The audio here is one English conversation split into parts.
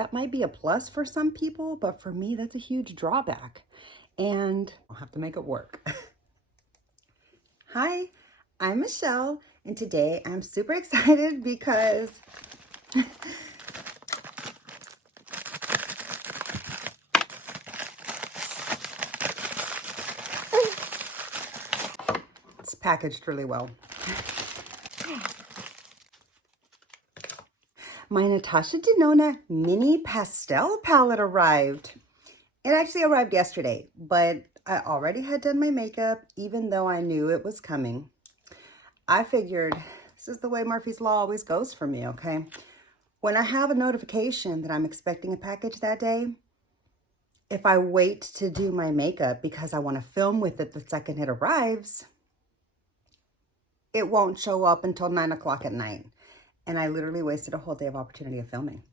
that might be a plus for some people, but for me, that's a huge drawback. And I'll have to make it work. Hi, I'm Michelle, and today I'm super excited because it's packaged really well. My Natasha Denona mini pastel palette arrived. It actually arrived yesterday, but I already had done my makeup, even though I knew it was coming. I figured this is the way Murphy's Law always goes for me, okay? When I have a notification that I'm expecting a package that day, if I wait to do my makeup because I want to film with it the second it arrives, it won't show up until 9 o'clock at night. And I literally wasted a whole day of opportunity of filming.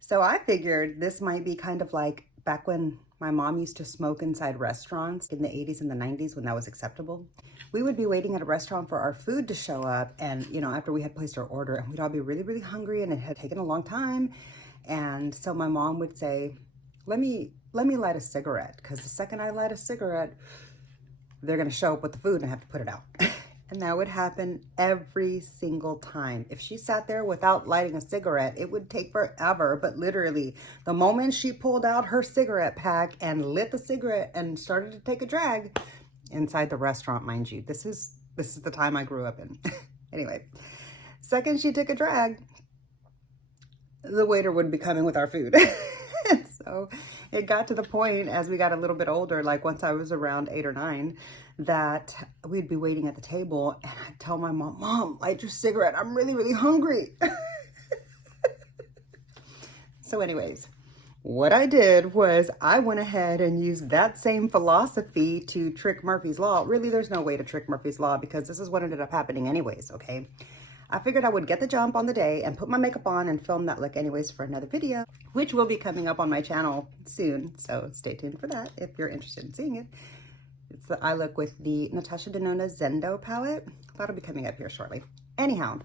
So I figured this might be kind of like back when my mom used to smoke inside restaurants in the 80s and the 90s when that was acceptable. We would be waiting at a restaurant for our food to show up, and you know, after we had placed our order, and we'd all be really, really hungry and it had taken a long time. And so my mom would say, let me light a cigarette, because the second I light a cigarette, they're gonna show up with the food and I have to put it out. And that would happen every single time. If she sat there without lighting a cigarette, it would take forever. But literally, the moment she pulled out her cigarette pack and lit the cigarette and started to take a drag inside the restaurant, mind you, this is the time I grew up in. Anyway, second she took a drag, the waiter would be coming with our food. And so it got to the point as we got a little bit older, like once I was around 8 or 9, that we'd be waiting at the table and I'd tell my mom, Mom, light your cigarette. I'm really, really hungry. So anyways, what I did was I went ahead and used that same philosophy to trick Murphy's Law. Really, there's no way to trick Murphy's Law because this is what ended up happening anyways, okay? I figured I would get the jump on the day and put my makeup on and film that look anyways for another video, which will be coming up on my channel soon. So stay tuned for that if you're interested in seeing it. It's the eye look with the Natasha Denona Zendo palette. That'll be coming up here shortly. Anyhow,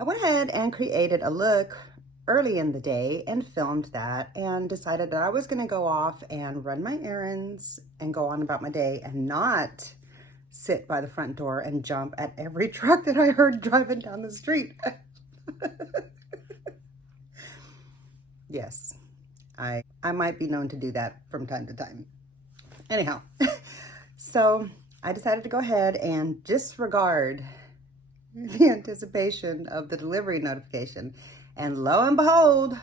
I went ahead and created a look early in the day and filmed that and decided that I was gonna go off and run my errands and go on about my day and not sit by the front door and jump at every truck that I heard driving down the street. Yes, I might be known to do that from time to time. Anyhow, so I decided to go ahead and disregard the anticipation of the delivery notification. And lo and behold,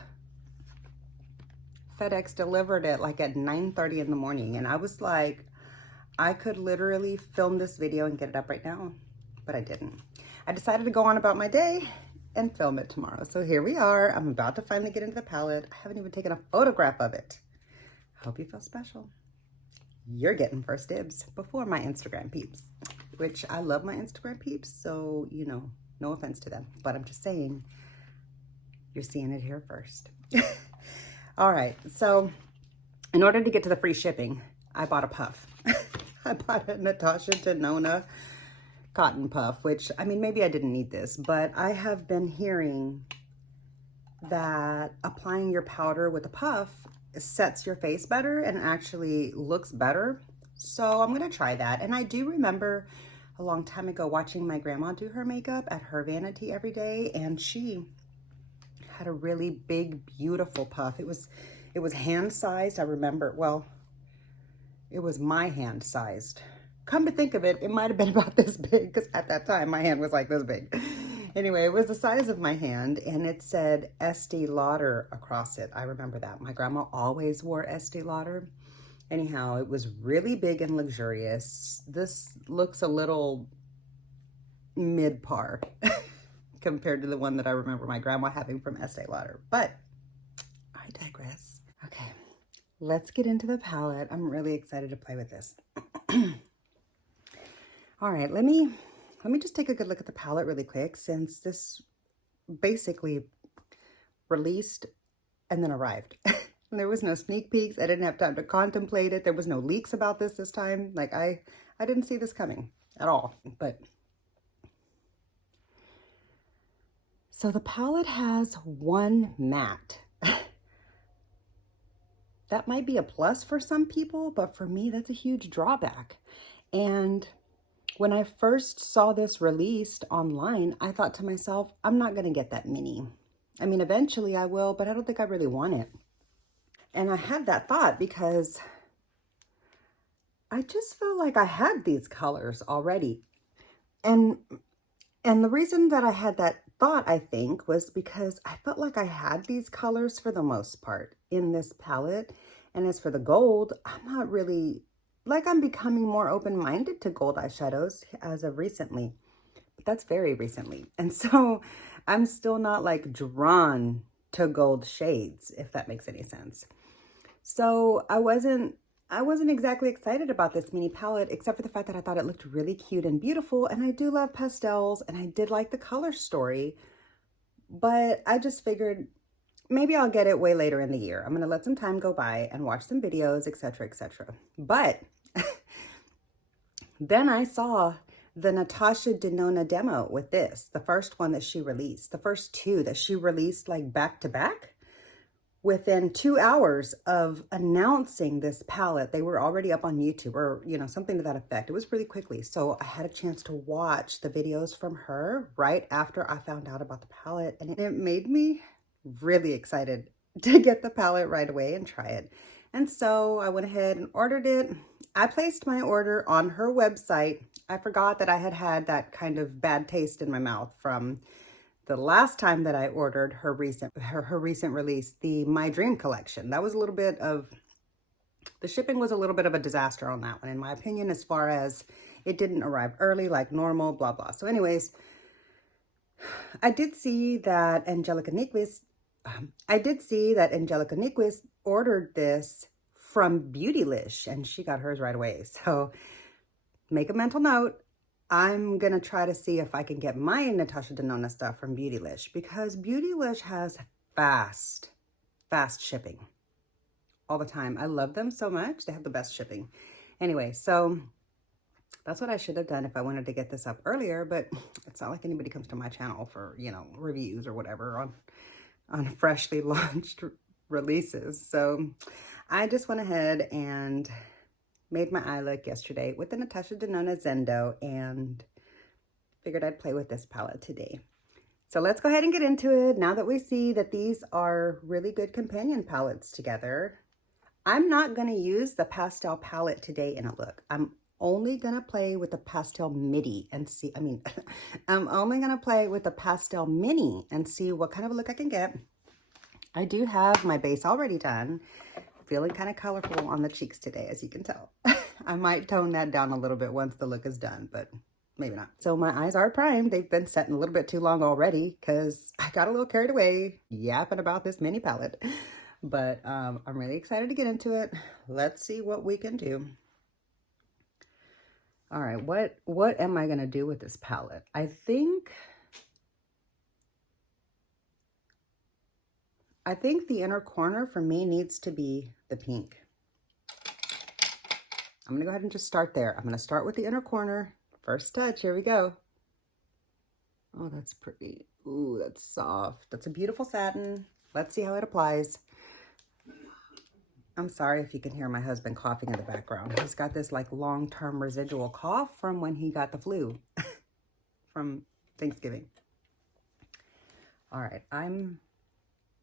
FedEx delivered it like at 9:30 in the morning. And I was like, I could literally film this video and get it up right now, but I didn't. I decided to go on about my day and film it tomorrow. So here we are. I'm about to finally get into the palette. I haven't even taken a photograph of it. Hope you feel special. You're getting first dibs before my Instagram peeps, which I love my Instagram peeps. So, you know, no offense to them, but I'm just saying you're seeing it here first. All right. So in order to get to the free shipping, I bought a puff. I bought a Natasha Denona cotton puff, which, I mean, maybe I didn't need this, but I have been hearing that applying your powder with a puff sets your face better and actually looks better. So I'm going to try that. And I do remember a long time ago watching my grandma do her makeup at her vanity every day, and she had a really big, beautiful puff. It was hand-sized. I remember, well, it was my hand sized. Come to think of it, it might have been about this big because at that time my hand was like this big. Anyway, it was the size of my hand and it said Estee Lauder across it. I remember that. My grandma always wore Estee Lauder. Anyhow, it was really big and luxurious. This looks a little mid-par compared to the one that I remember my grandma having from Estee Lauder, but I digress. Okay. Let's get into the palette. I'm really excited to play with this. All right, let me just take a good look at the palette really quick, since this basically released and then arrived. There was no sneak peeks. I didn't have time to contemplate it. There was no leaks about this time. Like I didn't see this coming at all. But so the palette has one matte. that might be a plus for some people, but for me, that's a huge drawback. And when I first saw this released online, I thought to myself, I'm not going to get that mini. I mean, eventually I will, but I don't think I really want it. And I had that thought because I just felt like I had these colors already. And the reason that I had that thought, I think, was because I felt like I had these colors for the most part in this palette. And as for the gold, I'm not really, like, I'm becoming more open-minded to gold eyeshadows as of recently. But that's very recently. And so I'm still not like drawn to gold shades, if that makes any sense. So I wasn't exactly excited about this mini palette, except for the fact that I thought it looked really cute and beautiful. And I do love pastels, and I did like the color story, but I just figured maybe I'll get it way later in the year. I'm going to let some time go by and watch some videos, etc., etc. But then I saw the Natasha Denona demo with this, the first one that she released, the first two that she released like back to back. Within 2 hours of announcing this palette, they were already up on YouTube or, you know, something to that effect. It was pretty quickly. So I had a chance to watch the videos from her right after I found out about the palette. And it made me really excited to get the palette right away and try it. And so I went ahead and ordered it. I placed my order on her website. I forgot that I had had that kind of bad taste in my mouth from the last time that I ordered her recent release, the My Dream collection. That was a little bit of, the shipping was a little bit of a disaster on that one, in my opinion, as far as it didn't arrive early like normal, blah, blah. So anyways, I did see that Angelica Nyquist ordered this from Beautylish, and she got hers right away. So make a mental note. I'm going to try to see if I can get my Natasha Denona stuff from Beautylish, because Beautylish has fast shipping all the time. I love them so much. They have the best shipping. Anyway, so that's what I should have done if I wanted to get this up earlier, but it's not like anybody comes to my channel for, you know, reviews or whatever on freshly launched releases. So I just went ahead and made my eye look yesterday with the Natasha Denona Zendo and figured I'd play with this palette today. So let's go ahead and get into it. Now that we see that these are really good companion palettes together, I'm not going to use the pastel palette today in a look. I'm only going to play with the pastel midi and see, I'm only going to play with the pastel mini and see what kind of a look I can get. I do have my base already done. Feeling kind of colorful on the cheeks today, as you can tell. I might tone that down a little bit once the look is done, but maybe not. So my eyes are primed. They've been setting a little bit too long already because I got a little carried away yapping about this mini palette. But I'm really excited to get into it. Let's see what we can do. All right, what am I going to do with this palette? I think the inner corner for me needs to be the pink. I'm going to go ahead and just start there. I'm going to start with the inner corner. First touch, here we go. Oh, that's pretty. Ooh, that's soft. That's a beautiful satin. Let's see how it applies. I'm sorry if you can hear my husband coughing in the background. He's got this like long-term residual cough from when he got the flu from Thanksgiving. All right,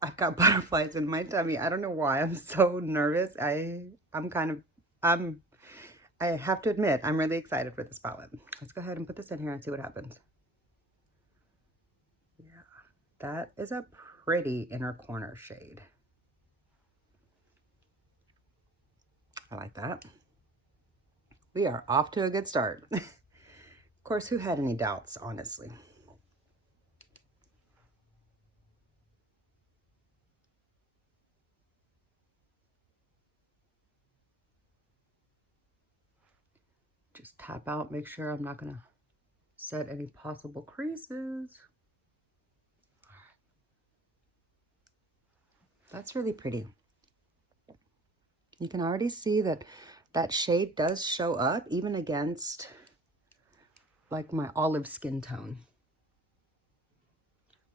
I've got butterflies in my tummy. I don't know why. I'm so nervous. I have to admit, I'm really excited for this palette. Let's go ahead and put this in here and see what happens. Yeah, that is a pretty inner corner shade. I like that. We are off to a good start. Of course, who had any doubts, honestly? Just tap out, make sure I'm not gonna set any possible creases. That's really pretty. You can already see that that shade does show up even against like my olive skin tone.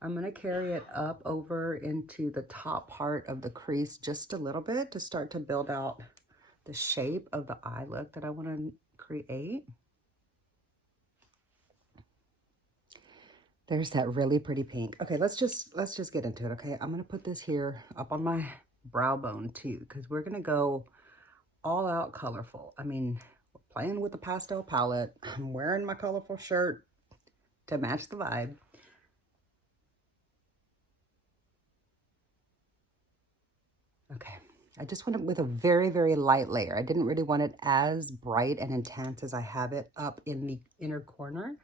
I'm going to carry it up over into the top part of the crease just a little bit to start to build out the shape of the eye look that I want to create. There's that really pretty pink. Okay, let's just get into it, okay? I'm going to put this here up on my brow bone too, because we're going to go all out colorful. I mean, we're playing with the pastel palette. I'm wearing my colorful shirt to match the vibe. Okay, I just went with a very, very light layer. I didn't really want it as bright and intense as I have it up in the inner corner,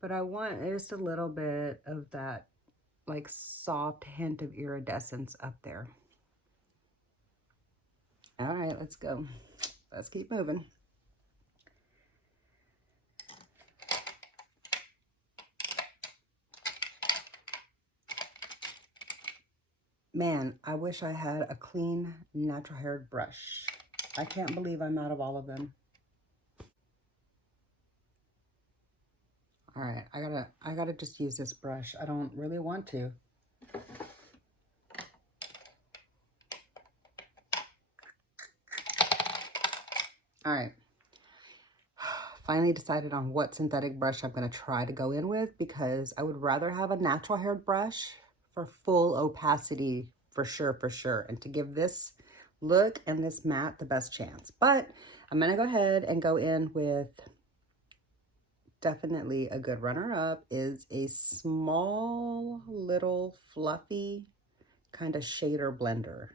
but I want just a little bit of that like soft hint of iridescence up there. All right, let's go. Let's keep moving. Man, I wish I had a clean, natural haired brush. I can't believe I'm out of all of them. All right, I gotta just use this brush. I don't really want to. All right. Finally decided on what synthetic brush I'm gonna try to go in with, because I would rather have a natural haired brush for full opacity for sure, and to give this look and this matte the best chance. But I'm gonna go ahead and go in with definitely a good runner-up is a small little fluffy kind of shader blender.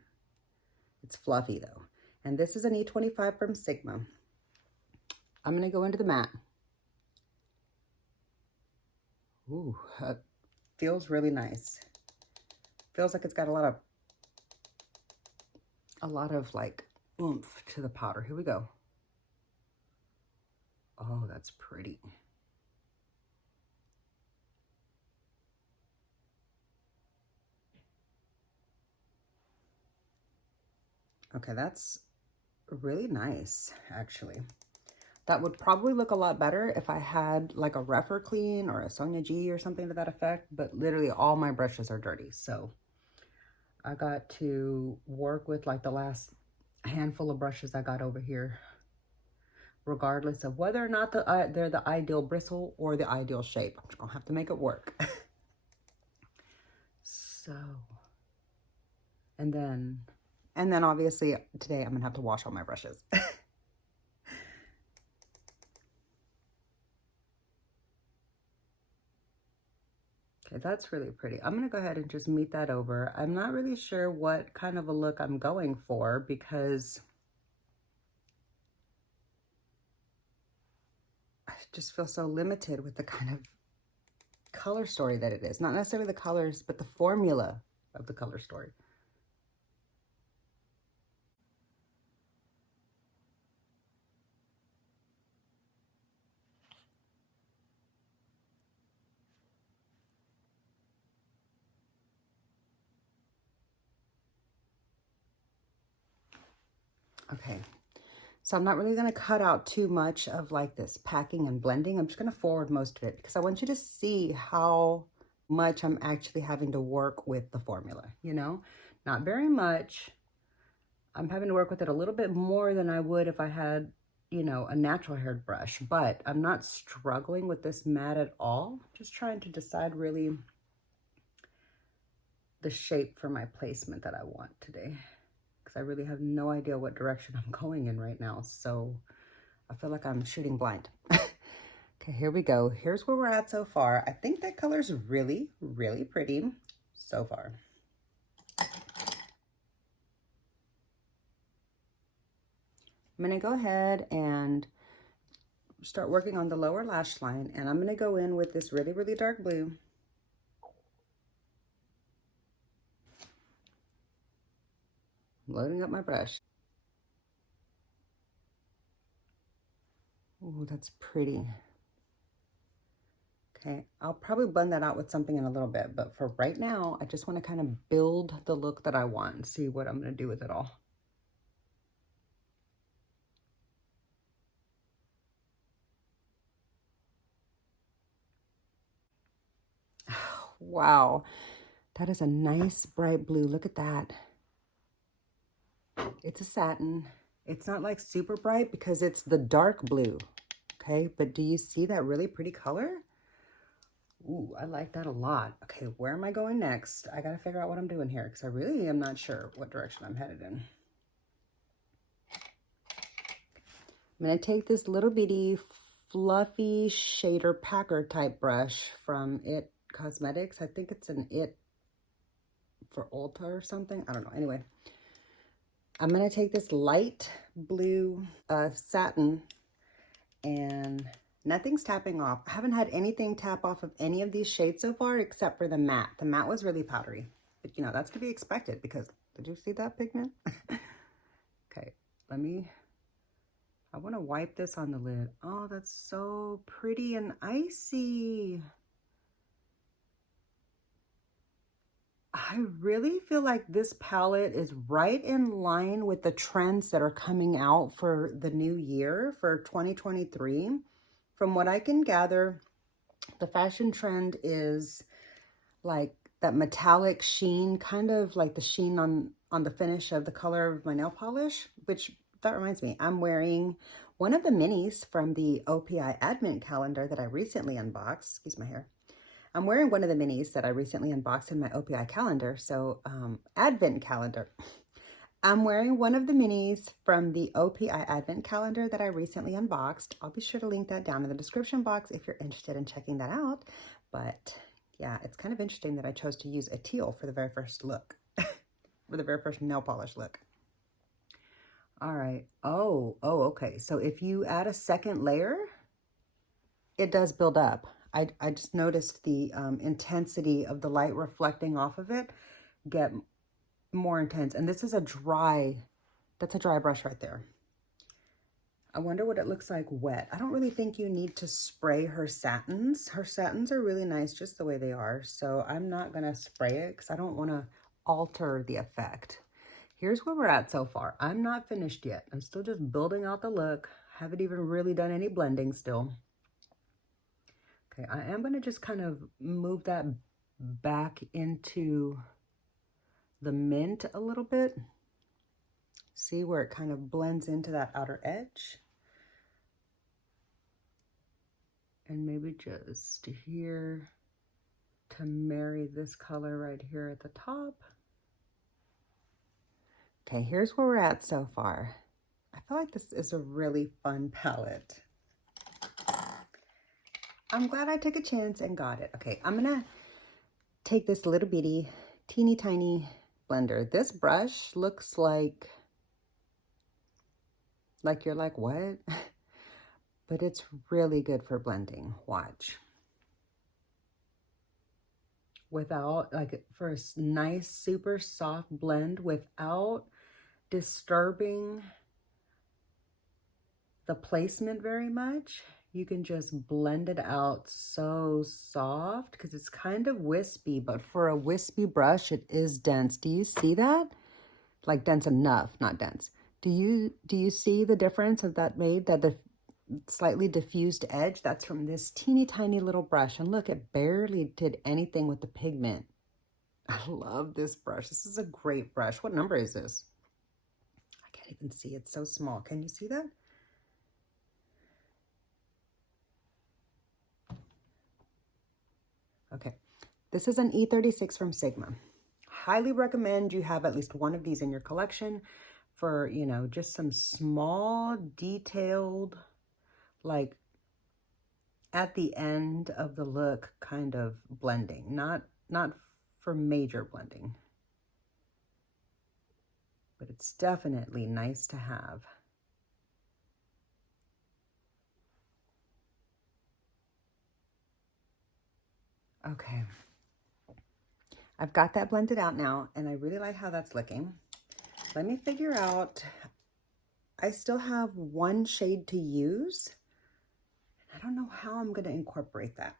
It's fluffy though. And this is an E25 from Sigma. I'm gonna go into the matte. Ooh, feels really nice. Feels like it's got a lot of like oomph to the powder. Here we go. Oh, that's pretty. Okay, that's really nice, actually. That would probably look a lot better if I had like a Rephr Clean or a Sonia G or something to that effect, but literally all my brushes are dirty. So I got to work with like the last handful of brushes I got over here, regardless of whether or not they're the ideal bristle or the ideal shape. I'm just gonna have to make it work. So, and then obviously today I'm gonna have to wash all my brushes. Okay, that's really pretty. I'm gonna go ahead and just meet that over. I'm not really sure what kind of a look I'm going for, because I just feel so limited with the kind of color story that it is. Not necessarily the colors, but the formula of the color story. Okay, so I'm not really going to cut out too much of like this packing and blending. I'm just going to forward most of it because I want you to see how much I'm actually having to work with the formula, you know, not very much. I'm having to work with it a little bit more than I would if I had, you know, a natural haired brush, but I'm not struggling with this matte at all. Just trying to decide really the shape for my placement that I want today, because I really have no idea what direction I'm going in right now. So I feel like I'm shooting blind. Okay, here we go. Here's where we're at so far. I think that color's really, really pretty so far. I'm gonna go ahead and start working on the lower lash line, and I'm gonna go in with this really, really dark blue. Loading up my brush. Oh, that's pretty. Okay, I'll probably blend that out with something in a little bit, but for right now, I just want to kind of build the look that I want and see what I'm going to do with it all. Wow, that is a nice bright blue. Look at that. It's a satin. It's not like super bright because it's the dark blue, okay? But do you see that really pretty color? Ooh, I like that a lot. Okay, where am I going next? I gotta figure out what I'm doing here because I really am not sure what direction I'm headed in. I'm gonna take this little bitty fluffy shader packer type brush from It Cosmetics. I think it's an It for Ulta or something. I don't know. Anyway, I'm gonna take this light blue satin, and nothing's tapping off. I haven't had anything tap off of any of these shades so far except for the matte. The matte was really powdery, but you know, that's to be expected because did you see that pigment? Okay, I want to wipe this on the lid. Oh, that's so pretty and icy. I really feel like this palette is right in line with the trends that are coming out for the new year, for 2023. From what I can gather, the fashion trend is like that metallic sheen, kind of like the sheen on the finish of the color of my nail polish, which that reminds me, I'm wearing one of the minis from the OPI Advent calendar that I recently unboxed. Excuse my hair. I'm wearing one of the minis that I recently unboxed in my OPI calendar. So Advent calendar. I'm wearing one of the minis from the OPI Advent calendar that I recently unboxed. I'll be sure to link that down in the description box if you're interested in checking that out. But yeah, it's kind of interesting that I chose to use a teal for the very first look, for the very first nail polish look. All right. Oh, okay. So if you add a second layer, it does build up. I just noticed the intensity of the light reflecting off of it get more intense. And this is that's a dry brush right there. I wonder what it looks like wet. I don't really think you need to spray her satins. Her satins are really nice just the way they are. So I'm not gonna spray it because I don't wanna alter the effect. Here's where we're at so far. I'm not finished yet. I'm still just building out the look. Haven't even really done any blending still. Okay, I am gonna just kind of move that back into the mint a little bit. See where it kind of blends into that outer edge. And maybe just here to marry this color right here at the top. Okay, here's where we're at so far. I feel like this is a really fun palette. I'm glad I took a chance and got it. Okay, I'm gonna take this little bitty, teeny tiny blender. This brush looks like you're like, what? But it's really good for blending. Watch. Without, like, for a nice, super soft blend without disturbing the placement very much. You can just blend it out so soft because it's kind of wispy, but for a wispy brush, it is dense. Do you see that? Like dense enough, not dense. Do you see the difference of that made, that the slightly diffused edge? That's from this teeny tiny little brush. And look, it barely did anything with the pigment. I love this brush. This is a great brush. What number is this? I can't even see. It's so small. Can you see that? Okay, this is an E36 from Sigma. Highly recommend you have at least one of these in your collection for, you know, just some small, detailed, like at the end of the look kind of blending, not for major blending. But it's definitely nice to have. Okay. I've got that blended out now, and I really like how that's looking. Let me figure out, I still have one shade to use. I don't know how I'm gonna incorporate that.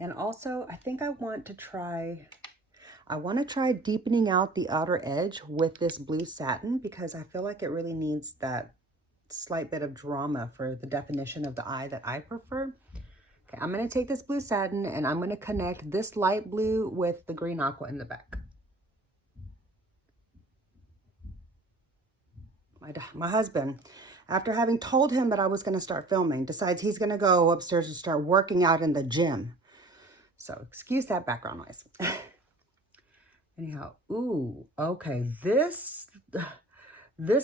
And also, I think I want to try deepening out the outer edge with this blue satin because I feel like it really needs that slight bit of drama for the definition of the eye that I prefer. Okay, I'm going to take this blue satin and I'm going to connect this light blue with the green aqua in the back. My husband, after having told him that I was going to start filming, decides he's going to go upstairs and start working out in the gym. So excuse that background noise. Anyhow, ooh, okay, this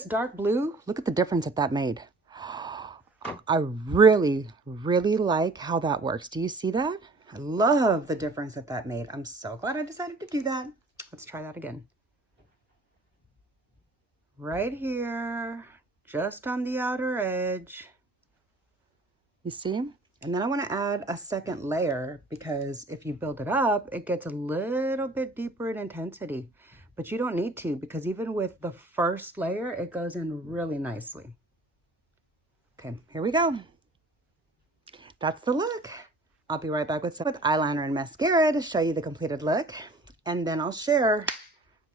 dark blue, look at the difference that made. I really, really like how that works. Do you see that? I love the difference that made. I'm so glad I decided to do that. Let's try that again. Right here, just on the outer edge. You see? And then I want to add a second layer because if you build it up, it gets a little bit deeper in intensity. But you don't need to because even with the first layer, it goes in really nicely. Okay, here we go. That's the look. I'll be right back with eyeliner and mascara to show you the completed look. And then I'll share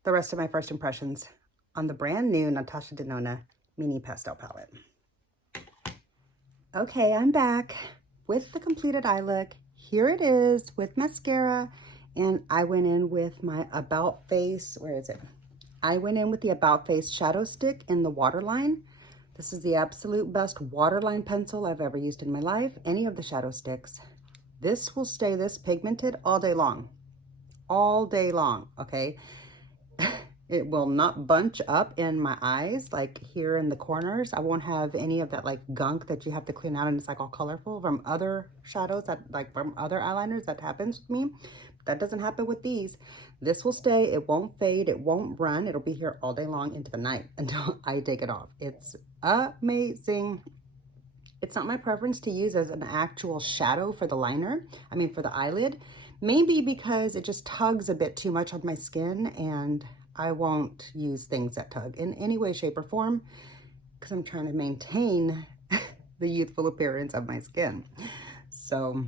the rest of my first impressions on the brand new Natasha Denona Mini Pastel Palette. Okay, I'm back with the completed eye look. Here it is with mascara. And I went in with my About Face, where is it? I went in with the About Face shadow stick in the waterline. This is the absolute best waterline pencil I've ever used in my life. Any of the shadow sticks. This will stay this pigmented all day long. All day long, okay? It will not bunch up in my eyes, like here in the corners. I won't have any of that like gunk that you have to clean out and it's like all colorful from other shadows, that like from other eyeliners. That happens with me. That doesn't happen with these. This will stay, it won't fade, it won't run. It'll be here all day long into the night until I take it off. It's amazing. It's not my preference to use as an actual shadow for the liner, for the eyelid. Maybe because it just tugs a bit too much on my skin and I won't use things that tug in any way, shape, or form because I'm trying to maintain the youthful appearance of my skin. So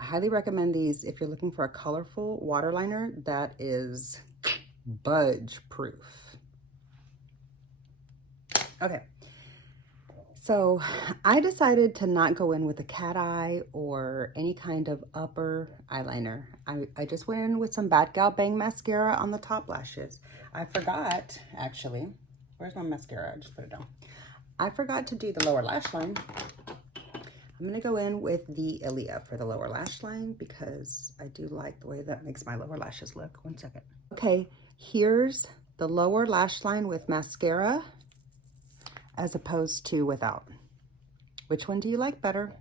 I highly recommend these if you're looking for a colorful water liner that is budge proof. Okay. So I decided to not go in with a cat eye or any kind of upper eyeliner. I just went in with some Bad Gal Bang mascara on the top lashes. I forgot, actually. Where's my mascara? I just put it down. I forgot to do the lower lash line. I'm going to go in with the Ilia for the lower lash line because I do like the way that makes my lower lashes look. One second. Okay, here's the lower lash line with mascara as opposed to without. Which one do you like better?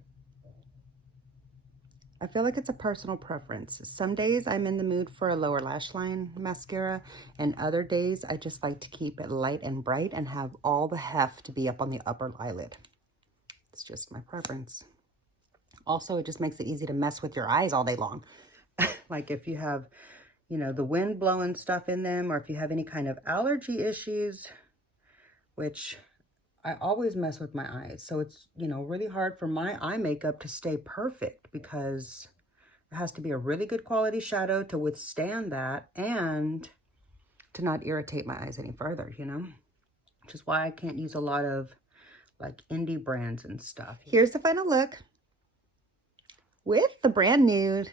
I feel like it's a personal preference. Some days I'm in the mood for a lower lash line mascara, and other days I just like to keep it light and bright and have all the heft to be up on the upper eyelid. It's just my preference. Also, it just makes it easy to mess with your eyes all day long. Like if you have, the wind blowing stuff in them, or if you have any kind of allergy issues, which I always mess with my eyes. So it's, really hard for my eye makeup to stay perfect because it has to be a really good quality shadow to withstand that and to not irritate my eyes any further, which is why I can't use a lot of like indie brands and stuff. Here's the final look with the brand new,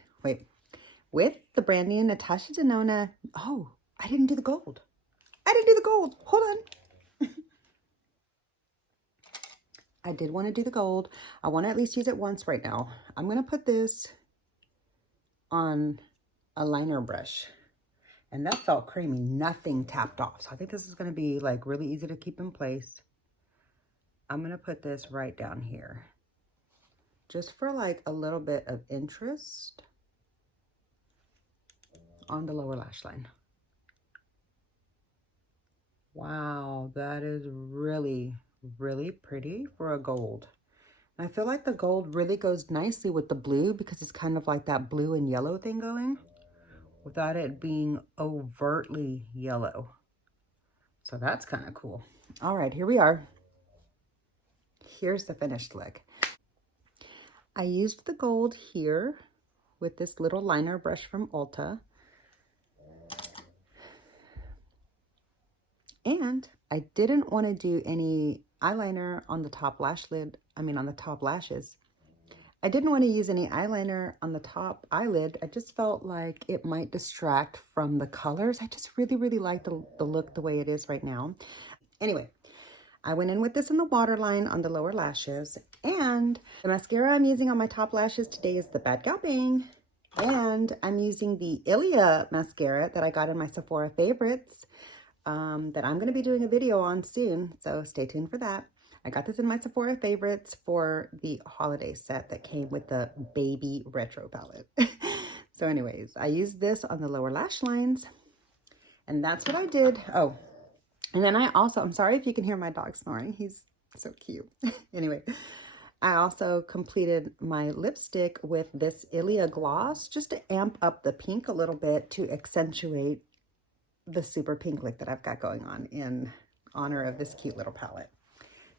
Natasha Denona. Oh, I didn't do the gold. Hold on. I did want to do the gold. I want to at least use it once right now. I'm going to put this on a liner brush. And that felt creamy. Nothing tapped off. So I think this is going to be like really easy to keep in place. I'm going to put this right down here. Just for like a little bit of interest on the lower lash line. Wow, that is really, really pretty for a gold. And I feel like the gold really goes nicely with the blue because it's kind of like that blue and yellow thing going without it being overtly yellow. So that's kind of cool. All right, here we are. Here's the finished look. I used the gold here with this little liner brush from Ulta. And I didn't want to do any eyeliner on the top lash lid, on the top lashes. I didn't want to use any eyeliner on the top eyelid. I just felt like it might distract from the colors. I just really, really like the look the way it is right now. Anyway, I went in with this in the waterline on the lower lashes, and the mascara I'm using on my top lashes today is the Bad Gal Bang, and I'm using the Ilia mascara that I got in my Sephora favorites that I'm going to be doing a video on soon, so stay tuned for that. I got this in my Sephora favorites for the holiday set that came with the baby retro palette. So anyways, I used this on the lower lash lines, and that's what I did. Oh, and then I'm sorry if you can hear my dog snoring. He's so cute. Anyway, I also completed my lipstick with this Ilia gloss just to amp up the pink a little bit to accentuate the super pink look that I've got going on in honor of this cute little palette.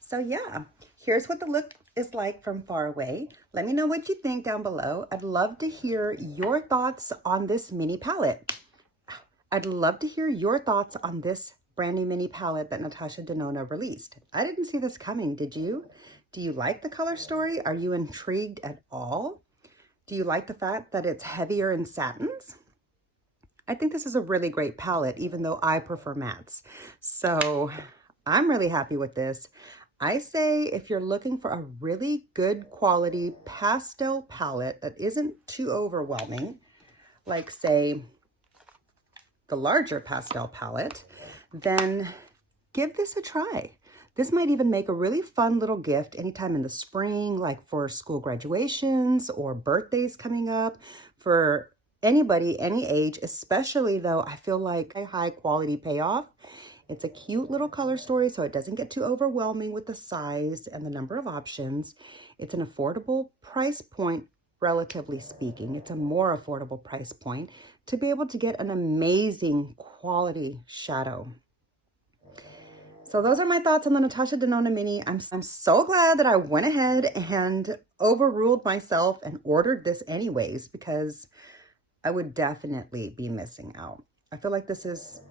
So yeah, here's what the look is like from far away. Let me know what you think down below. I'd love to hear your thoughts on this mini palette. I'd love to hear your thoughts on this brand new mini palette that Natasha Denona released. I didn't see this coming, did you? Do you like the color story? Are you intrigued at all? Do you like the fact that it's heavier in satins? I think this is a really great palette, even though I prefer mattes. So I'm really happy with this. I say if you're looking for a really good quality pastel palette that isn't too overwhelming, like say the larger pastel palette, then give this a try. This might even make a really fun little gift anytime in the spring, like for school graduations or birthdays coming up, for anybody, any age, especially though I feel like a high quality payoff. It's a cute little color story, so it doesn't get too overwhelming with the size and the number of options. It's an affordable price point, relatively speaking. It's a more affordable price point to be able to get an amazing quality shadow. So those are my thoughts on the Natasha Denona Mini. I'm so glad that I went ahead and overruled myself and ordered this anyways, because I would definitely be missing out. I feel like this is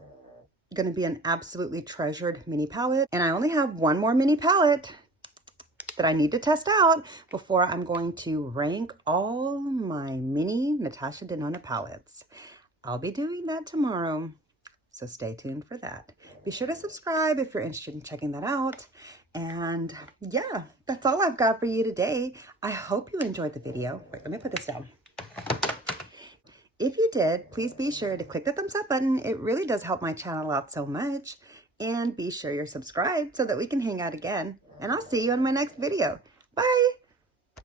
going to be an absolutely treasured mini palette, and I only have one more mini palette that I need to test out before I'm going to rank all my mini Natasha Denona palettes. I'll be doing that tomorrow, so stay tuned for that. Be sure to subscribe if you're interested in checking that out. And yeah, that's all I've got for you today. I hope you enjoyed the video. Wait, let me put this down. If you did, please be sure to click the thumbs up button. It really does help my channel out so much. And be sure you're subscribed so that we can hang out again. And I'll see you on my next video. Bye!